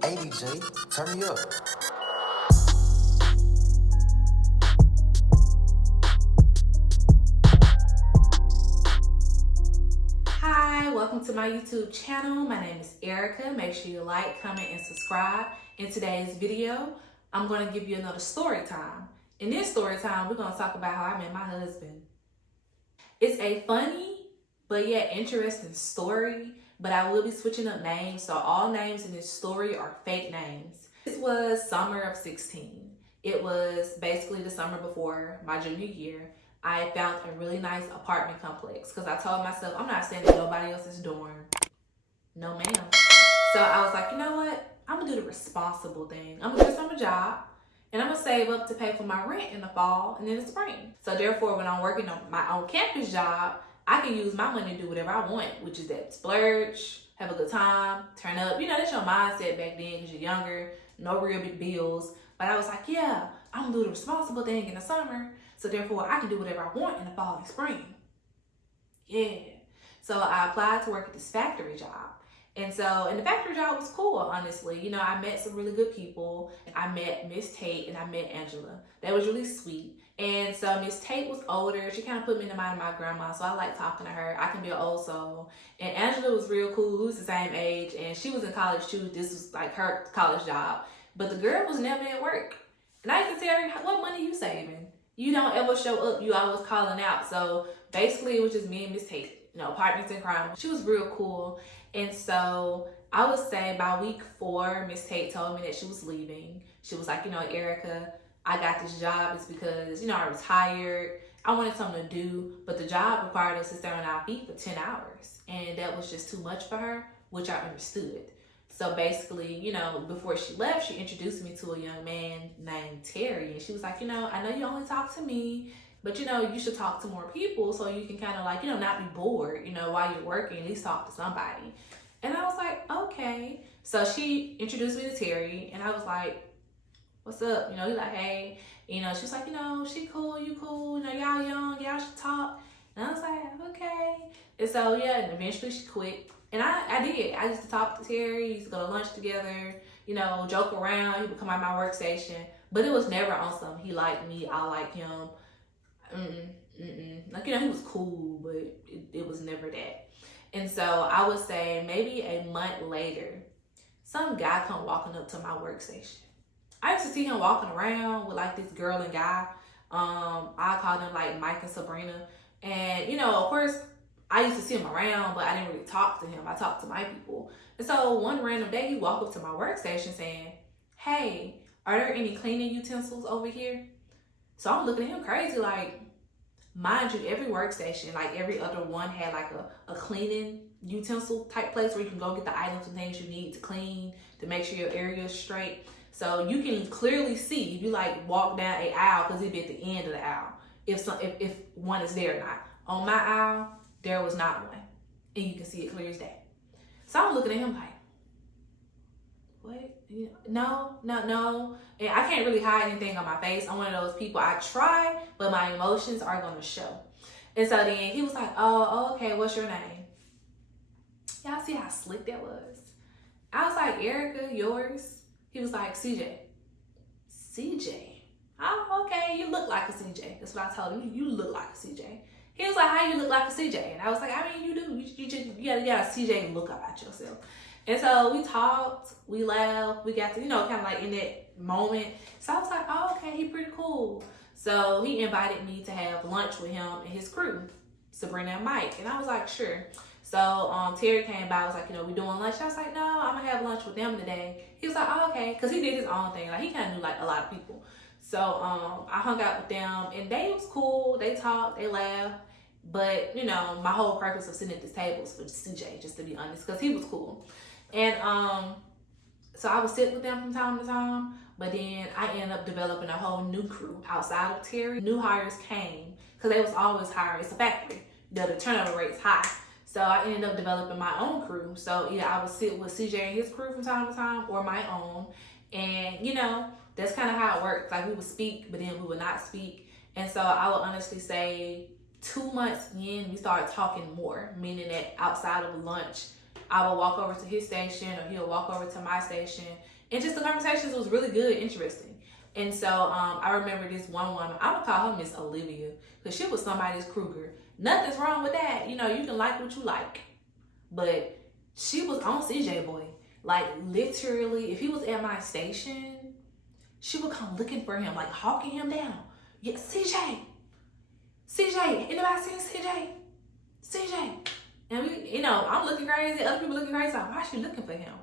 Hey DJ, turn me up. Hi, welcome to my YouTube channel. My name is Erica. Make sure you like, comment, and subscribe. In today's video, I'm going to give you another story time. In this story time, we're going to talk about how I met my husband. It's a funny but yet interesting story, but I will be switching up names, so all names in this story are fake names. This was summer of 16. It was basically the summer before my junior year. I found a really nice apartment complex because I told myself I'm not staying in nobody else's dorm. No ma'am. So I was like, you know what? I'm gonna do the responsible thing. I'm gonna get some job and I'm gonna save up to pay for my rent in the fall and in the spring. So therefore, when I'm working on my own campus job, I can use my money to do whatever I want, which is that splurge, have a good time, turn up. You know, that's your mindset back then because you're younger, no real big bills. But I was like, yeah, I'm gonna do the responsible thing in the summer. So therefore, I can do whatever I want in the fall and spring. Yeah. So I applied to work at this factory job. And the factory job was cool, honestly. You know, I met some really good people. I met Miss Tate and I met Angela. That was really sweet. And so Miss Tate was older. She kind of put me in the mind of my grandma. So I like talking to her. I can be an old soul. And Angela was real cool. We was the same age. And she was in college too. This was like her college job. But the girl was never at work. And I used to tell her, what money you saving? You don't ever show up. You always calling out. So basically, it was just me and Miss Tate. You know, partners in crime. She was real cool. And so I would say by week 4, Miss Tate told me that she was leaving. She was like, you know, Erica, I got this job. It's because, you know, I retired. I wanted something to do. But the job required us to stay on our feet for 10 hours. And that was just too much for her, which I understood. So basically, you know, before she left, she introduced me to a young man named Terry. And she was like, you know, I know you only talk to me, but, you know, you should talk to more people so you can kind of like, you know, not be bored, you know, while you're working, at least talk to somebody. And I was like, okay. So she introduced me to Terry and I was like, what's up? You know, he's like, hey, you know, she was like, you know, she cool, you cool, you know, y'all young, y'all should talk. And I was like, okay. And so, yeah, and eventually she quit. And I did. I used to talk to Terry, used to go to lunch together, you know, joke around. He would come out my workstation. But it was never on some, he liked me, I liked him. Like, you know, he was cool, but it was never that. And so I would say maybe a month later, some guy come walking up to my workstation. I used to see him walking around with like this girl and guy. I called them like Mike and Sabrina. And, you know, of course, I used to see him around, but I didn't really talk to him. I talked to my people. And so one random day, he walked up to my workstation saying, hey, are there any cleaning utensils over here? So I'm looking at him crazy, like, mind you, every workstation, like every other one had like a cleaning utensil type place where you can go get the items and things you need to clean to make sure your area is straight. So you can clearly see if you like walk down a aisle, because it'd be at the end of the aisle, if one is there or not. On my aisle, there was not one. And you can see it clear as day. So I'm looking at him like, what? No. And I can't really hide anything on my face. I'm one of those people, I try, but my emotions are going to show. And so then he was like, oh, okay, what's your name? Y'all see how slick that was? I was like, Erica, yours? He was like, CJ. CJ? Oh, okay, you look like a CJ. That's what I told him. You look like a CJ. He was like, how you look like a CJ? And I was like, I mean, you do. You got a CJ look about yourself. And so we talked, we laughed, we got to, you know, kind of like in that moment. So I was like, oh, okay, he pretty cool. So he invited me to have lunch with him and his crew, Sabrina and Mike. And I was like, sure. So Terry came by, I was like, you know, we doing lunch? I was like, no, I'm gonna have lunch with them today. He was like, oh, okay. Because he did his own thing. Like, he kind of knew like a lot of people. So I hung out with them and they was cool. They talked, they laughed. But, you know, my whole purpose of sitting at this table was for CJ, just to be honest, because he was cool. And so I would sit with them from time to time, but then I ended up developing a whole new crew outside of Terry. New hires came because they was always hiring. It's a factory. The turnover rate's high. So I ended up developing my own crew. So yeah, I would sit with CJ and his crew from time to time, or my own. And, you know, that's kind of how it works. Like, we would speak, but then we would not speak. And so I would honestly say 2 months in, we started talking more, meaning that outside of lunch, I would walk over to his station or he'll walk over to my station. And just the conversations was really good, interesting. And so I remember this one woman, I'm gonna call her Miss Olivia, because she was somebody's Kruger. Nothing's wrong with that. You know, you can like what you like. But she was on CJ boy. Like literally, if he was at my station, she would come looking for him, like hawking him down. Yeah, CJ, anybody seen CJ? CJ. And we, you know, I'm looking crazy, other people looking crazy. Like, why is she looking for him?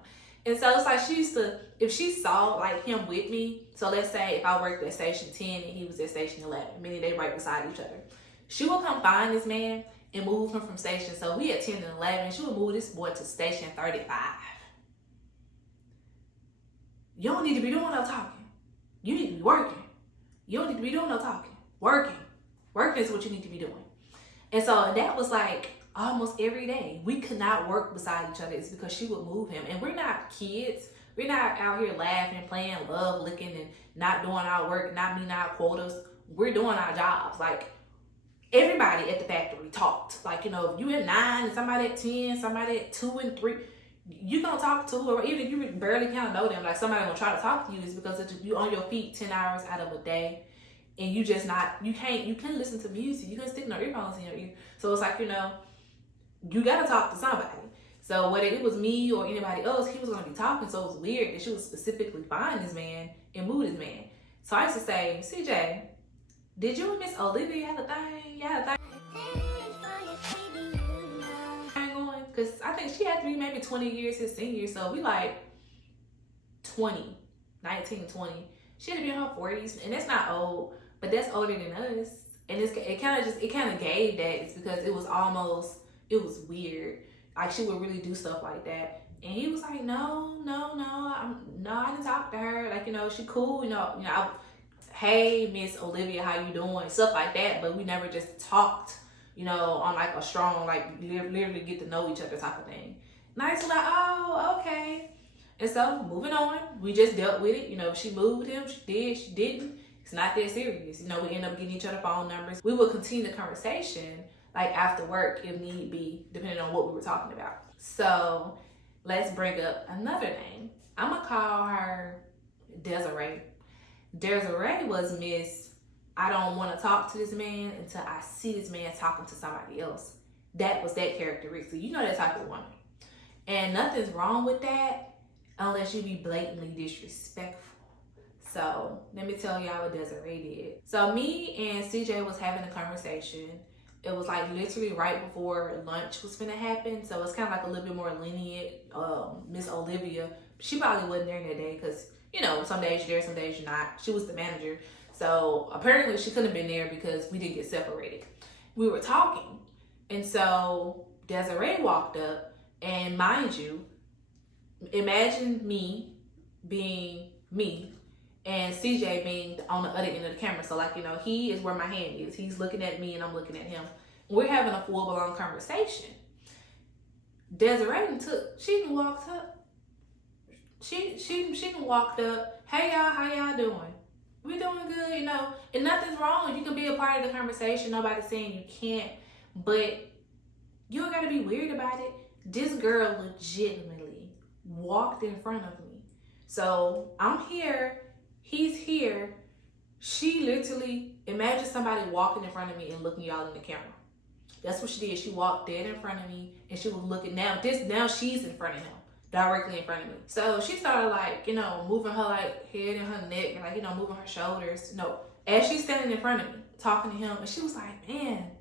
And so it's like she used to, if she saw like him with me, so let's say if I worked at station 10 and he was at station 11, meaning they right beside each other, she would come find this man and move him from station. So we at 10 and 11, she would move this boy to station 35. You don't need to be doing no talking. You need to be working. You don't need to be doing no talking. Working. Working is what you need to be doing. And so that was like almost every day. We could not work beside each other. It's because she would move him. And we're not kids. We're not out here laughing, playing, love, licking, and not doing our work, not meeting our quotas. We're doing our jobs. Like, everybody at the factory talked. Like, you know, if you at 9 and somebody at 10, somebody at 2 and 3, you gonna talk to whoever, even if you barely kind of know them. Like, somebody gonna try to talk to you is because you on your feet 10 hours out of a day. And you just not, you can't listen to music. You can't stick no earphones in your ear. So it's like, you know, you gotta talk to somebody. So whether it was me or anybody else, he was gonna be talking. So it was weird that she would specifically find this man and move this man. So I used to say, CJ, did you and Miss Olivia have a thing? You had a thing going? Because I think she had to be maybe 20 years his senior. So we like 19, 20. She had to be in her 40s. And that's not old, but that's older than us. And it kind of gave that. It's because it was weird. Like, she would really do stuff like that. And he was like, no, I didn't talk to her. Like, you know, she cool, you know, hey, Miss Olivia, how you doing? Stuff like that. But we never just talked, you know, on like a strong, like literally get to know each other type of thing. And I was like, oh, okay. And so moving on, we just dealt with it. You know, she moved him, she did, she didn't. It's not that serious. You know, we end up getting each other phone numbers. We would continue the conversation like after work if need be, depending on what we were talking about. So let's bring up another name. I'm gonna call her Desiree. Desiree was Miss, I don't want to talk to this man until I see this man talking to somebody else. That was that characteristic. You know that type of woman. And nothing's wrong with that unless you be blatantly disrespectful. So let me tell y'all what Desiree did. So me and CJ was having a conversation. It was like literally right before lunch was finna happen. So it's kind of like a little bit more lenient. Miss Olivia, she probably wasn't there that day because, you know, some days you're there, some days you're not. She was the manager. So apparently she couldn't have been there because we didn't get separated. We were talking. And so Desiree walked up, and mind you, imagine me being me and CJ being on the other end of the camera. So like, you know, he is where my hand is. He's looking at me and I'm looking at him. We're having a full-blown conversation. Desiree she done walked up. She done walked up. Hey y'all, how y'all doing? We doing good, you know. And nothing's wrong. You can be a part of the conversation. Nobody's saying you can't. But you don't gotta be weird about it. This girl legitimately walked in front of me. So I'm here. He's here. She literally, imagine somebody walking in front of me and looking y'all in the camera. That's what she did. She walked dead in front of me and she was looking now she's in front of him, directly in front of me. So she started like, you know, moving her like head and her neck and like, you know, moving her shoulders. No, as she's standing in front of me, talking to him, and she was like, man,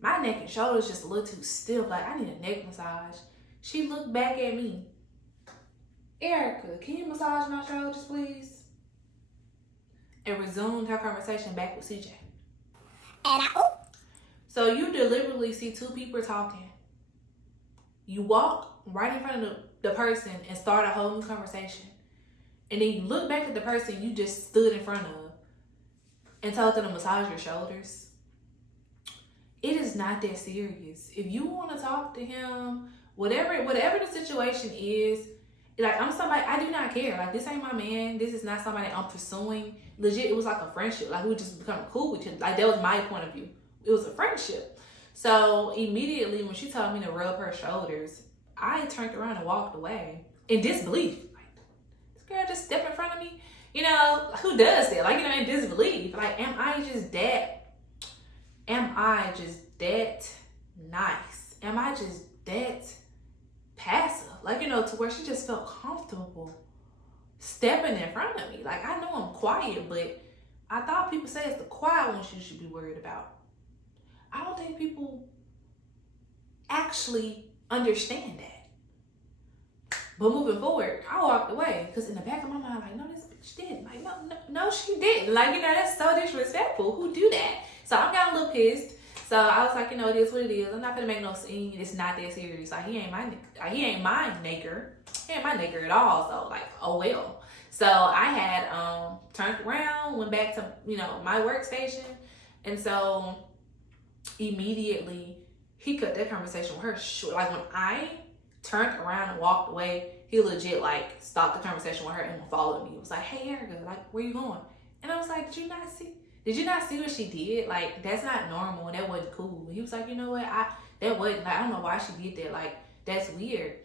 my neck and shoulders just a little too stiff. Like, I need a neck massage. She looked back at me. Erica, can you massage my shoulders, please? And resumed her conversation back with CJ. So you deliberately see two people talking. You walk right in front of the person and start a whole new conversation. And then you look back at the person you just stood in front of and told them to massage your shoulders. It is not that serious. If you want to talk to him, whatever the situation is, like, I'm somebody, I do not care. Like, this ain't my man. This is not somebody I'm pursuing. Legit, it was like a friendship. Like, we were just becoming cool with each other. Like, that was my point of view. It was a friendship. So, immediately when she told me to rub her shoulders, I turned around and walked away in disbelief. Like, this girl just stepped in front of me. You know, who does that? Like, you know, in disbelief. Like, am I just that nice? Am I just that passive? Like, you know, to where she just felt comfortable stepping in front of me. Like, I know I'm quiet, but I thought people say it's the quiet ones you should be worried about. I don't think people actually understand that. But moving forward, I walked away because in the back of my mind, like, no, this bitch didn't. Like, no, she didn't. Like, you know, that's so disrespectful. Who do that? So I got a little pissed. So I was like, you know, it is what it is. I'm not gonna make no scene. It's not that serious. Like, he ain't my nigger. He ain't my nigger at all. So like, oh well. So I had turned around, went back to, you know, my workstation, and so immediately he cut that conversation with her short. Like, when I turned around and walked away, he legit like stopped the conversation with her and followed me. It was like, hey Erica, like, where you going? And I was like, did you not see what she did? Like, that's not normal and that wasn't cool. He was like, you know what, I don't know why she did that. Like, that's weird.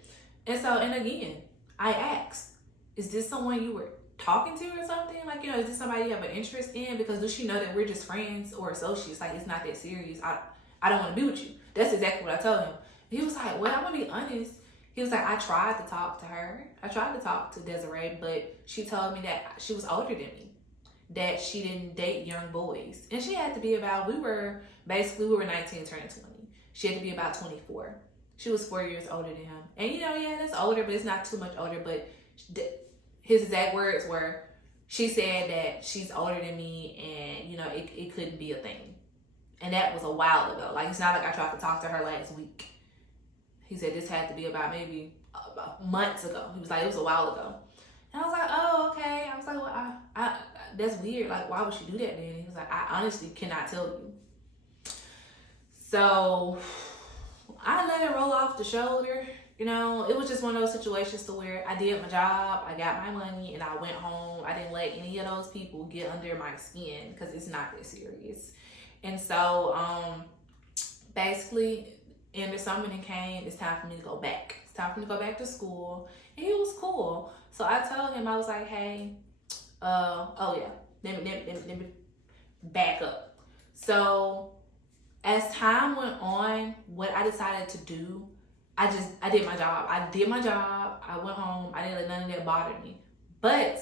And so, and again, I asked, is this someone you were talking to or something? Like, you know, is this somebody you have an interest in? Because does she know that we're just friends or associates? Like, it's not that serious. I don't want to be with you. That's exactly what I told him. He was like, well, I'm gonna be honest. He was like, I tried to talk to her. I tried to talk to Desiree, but she told me that she was older than me, that she didn't date young boys. And she had to be about, we were 19 turning 20. She had to be about 24. She was 4 years older than him. And you know, yeah, that's older, but it's not too much older. But his exact words were, she said that she's older than me and, you know, it couldn't be a thing. And that was a while ago. Like, it's not like I tried to talk to her last week. He said this had to be about maybe months ago. He was like, it was a while ago. And I was like, oh, okay. I was like, well, I that's weird. Like, why would she do that then? He was like, I honestly cannot tell you. So I let it roll off the shoulder. You know, it was just one of those situations to where I did my job, I got my money, and I went home. I didn't let any of those people get under my skin because it's not that serious. And so, basically, and the summer came, it's time for me to go back. It's time for me to go back to school. And he was cool. So I told him, I was like, hey, oh yeah, let me back up. So as time went on, what I decided to do, I did my job. I went home. I didn't let none of that bother me. But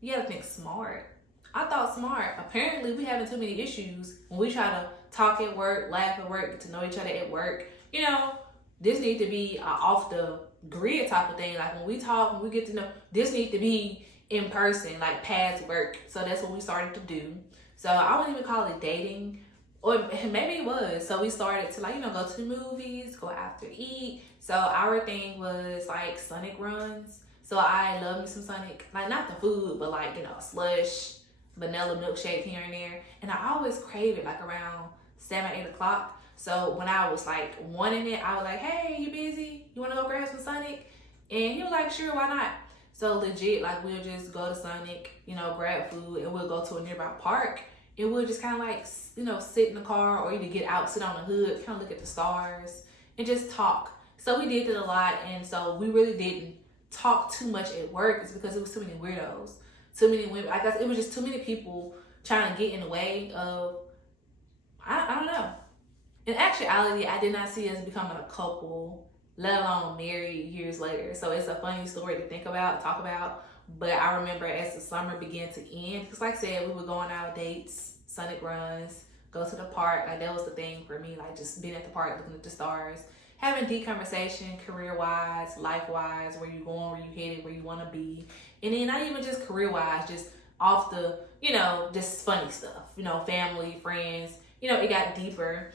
you gotta think smart. I thought smart. Apparently, we having too many issues when we try to talk at work, laugh at work, get to know each other at work. You know, this need to be off the grid type of thing. Like, when we talk, when we get to know, this need to be in person, like past work. So that's what we started to do. So I wouldn't even call it dating, or maybe it was. So we started to, like, you know, go to the movies, go out to eat. So our thing was like Sonic runs. So I love me some Sonic, like not the food, but like, you know, slush, vanilla milkshake here and there. And I always crave it like around 7, 8 o'clock. So when I was like wanting it, I was like, hey, you busy? You want to go grab some Sonic? And he was like, sure, why not? So legit, like, we'll just go to Sonic, you know, grab food, and we'll go to a nearby park. And we'll just kind of like, you know, sit in the car or either get out, sit on the hood, kind of look at the stars and just talk. So we did it a lot. And so we really didn't talk too much at work. It's because it was too many weirdos, too many women. I guess it was just too many people trying to get in the way of, I don't know. In actuality, I did not see us becoming a couple, let alone married years later. So it's a funny story to think about, talk about. But I remember as the summer began to end, because like I said, we were going out on dates, Sonic runs, go to the park. Like, that was the thing for me, like just being at the park, looking at the stars, having deep conversation, career-wise, life-wise, where you going, where you headed, where you want to be. And then not even just career-wise, just off the, you know, just funny stuff, you know, family, friends, you know, it got deeper.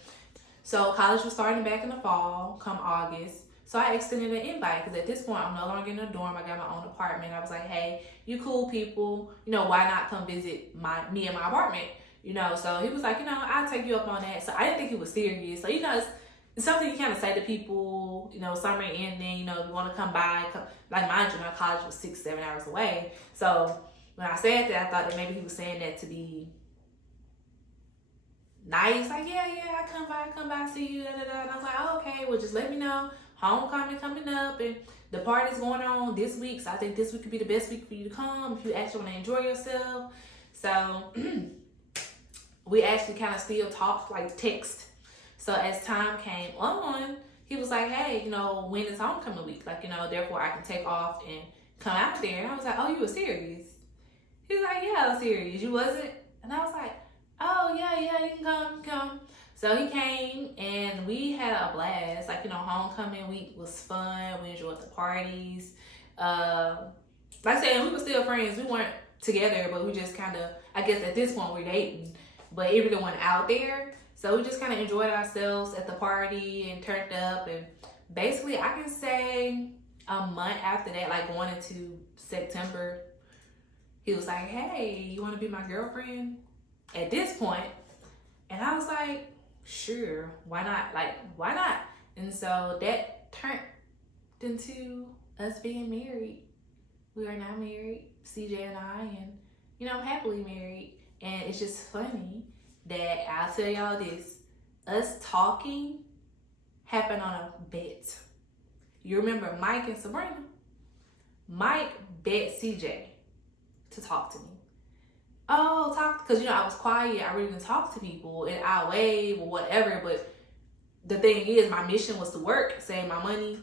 So college was starting back in the fall, come August. So I extended an invite because at this point, I'm no longer in a dorm. I got my own apartment. I was like, hey, you cool people, you know, why not come visit me and my apartment? You know, so he was like, you know, I'll take you up on that. So I didn't think he was serious. So, you know, it's something you kind of say to people, you know, summer ending, you know, if you want to come by, like, mind you, my college was 6-7 hours away. So when I said that, I thought that maybe he was saying that to be nice, like, yeah, I come by, see you, da, da, da. And I was like, oh, okay, well, just let me know homecoming coming up and the party's going on this week. So I think this week could be the best week for you to come if you actually want to enjoy yourself. So we actually kind of still talked, like text. So as time came on, he was like, hey, you know, when is homecoming week? Like, you know, therefore I can take off and come out there. And I was like, oh, you were serious? He was like, yeah, I was serious. You wasn't? And I was like, oh, yeah, you can come. So he came and we had a blast. Like, you know, homecoming week was fun. We enjoyed the parties. Like I said, we were still friends. We weren't together, but we just kind of, I guess at this point we're dating. But it really went out there. So we just kind of enjoyed ourselves at the party and turned up. And basically, I can say a month after that, like going into September, he was like, hey, you want to be my girlfriend? At this point. And I was like, sure, why not? Like, why not? And so that turned into us being married. We are now married, CJ and I, and, you know, happily married. And it's just funny that I'll tell y'all this, us talking happened on a bet. You remember Mike and Sabrina? Mike bet CJ to talk to me. Oh, talk, because, you know, I was quiet. I really didn't talk to people, and I wave or whatever. But the thing is, my mission was to work, save my money,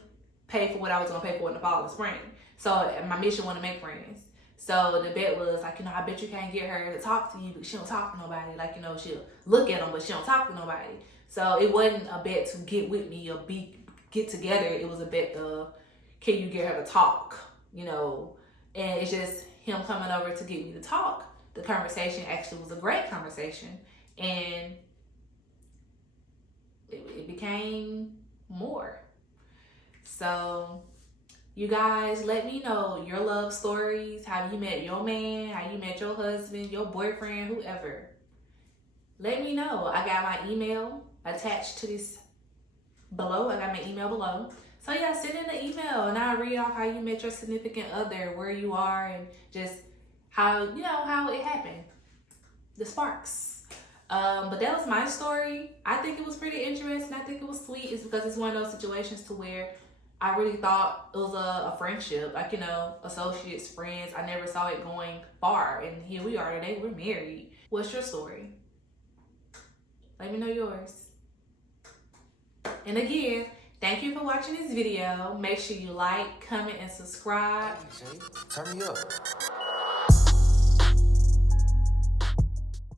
pay for what I was going to pay for in the fall and spring. So my mission was to make friends. So the bet was like, you know, I bet you can't get her to talk to you because she don't talk to nobody. Like, you know, she'll look at them, but she don't talk to nobody. So it wasn't a bet to get with me or get together. It was a bet of, can you get her to talk, you know? And it's just him coming over to get me to talk. The conversation actually was a great conversation. And it became more. So you guys, let me know your love stories, how you met your man, how you met your husband, your boyfriend, whoever. Let me know. I got my email attached to this below. I got my email below. So yeah, send in the email and I'll read off how you met your significant other, where you are, and just how, you know, how it happened. The sparks. But that was my story. I think it was pretty interesting. I think it was sweet. It's because it's one of those situations to where I really thought it was a friendship, like, you know, associates, friends. I never saw it going far, and here we are today. We're married. What's your story? Let me know yours. And again, thank you for watching this video. Make sure you like, comment, and subscribe. Turn me up.